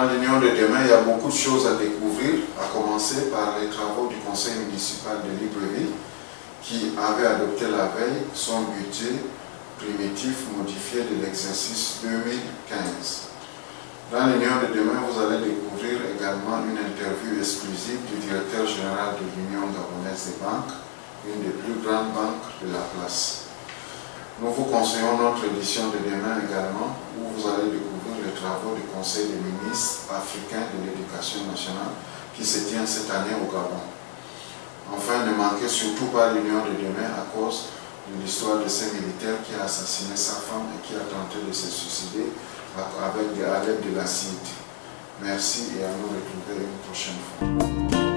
Dans l'Union de demain, il y a beaucoup de choses à découvrir, à commencer par les travaux du conseil municipal de Libreville qui avait adopté la veille son budget primitif modifié de l'exercice 2015. Dans l'Union de demain, vous allez découvrir également une interview exclusive du directeur général de l'Union gabonaise des banques, une des plus grandes banques de la place. Nous vous conseillons notre édition de demain également, où vous allez découvrir les travaux du Conseil des ministres africains de l'éducation nationale qui se tient cette année au Gabon. Enfin, ne manquez surtout pas l'Union de demain à cause de l'histoire de ce militaire qui a assassiné sa femme et qui a tenté de se suicider à l'aide de l'acide. Merci et à nous retrouver une prochaine fois.